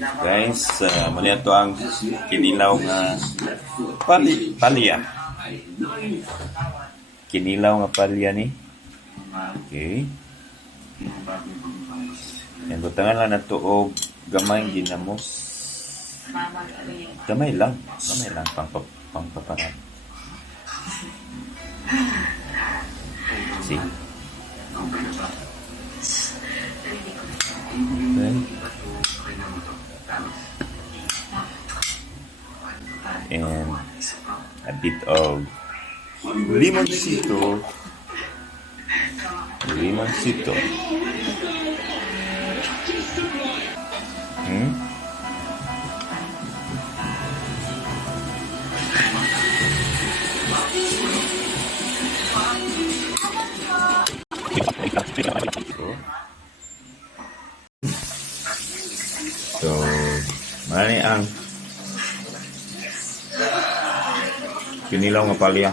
Guys, muna ito ang kinilaw nga palya. Kinilaw nga palya ni. Okay. Yan, butangan lang na ito o gamay ginamos. Gamay lang. Pangpaparaan. See? Okay. And a bit of limoncito. So, mani ang kinilaw nga palya.